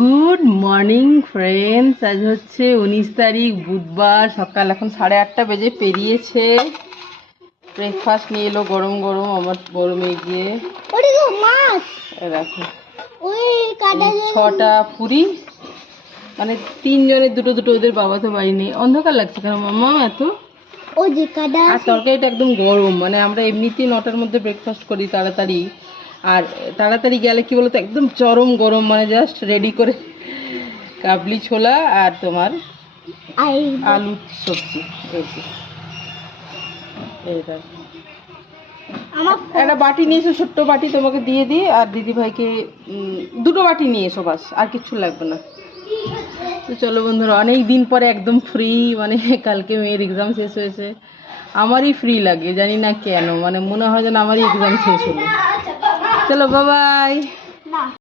Good morning friends, আজ হচ্ছে 19 তারিখ বুধবার। সকাল এখন 8:30 বেজে পেরিয়েছে। ব্রেকফাস্ট নিয়ে এলো গরম গরম আমার বড় মেয়ে গিয়ে। দেখো 6টা পুরি, মানে 3 জনের দুটো দুটো, ওদের বাবা তো বাড়ি নেই। অন্ধকার লাগছে কেন মাম্মা এত? আর তরকারিটা একদম গরম, মানে আমরা এমনিতেই 9টার মধ্যে ব্রেকফাস্ট করি তাড়াতাড়ি, আর তাড়াতাড়ি গেলে কি বলতো একদম চরম গরম, মানে জাস্ট রেডি করে কাবলি ছোলা আর তোমার আলু সবজি। একটা বাটি নিয়ে এসো, ছোট্ট বাটি, তোমাকে দিয়ে দিই, আর দিদি ভাইকে 2টো বাটি নিয়ে এসো, বাস আর কিচ্ছু লাগবে না। তো চলো বন্ধুরা, অনেক দিন পরে একদম ফ্রি, মানে কালকে মেয়ের এক্সাম শেষ হয়েছে। আমারই ফ্রি লাগে, জানি না কেন, মানে মনে হয় যেন আমারই এক্সাম শেষ হলো। চলো বাই বাই।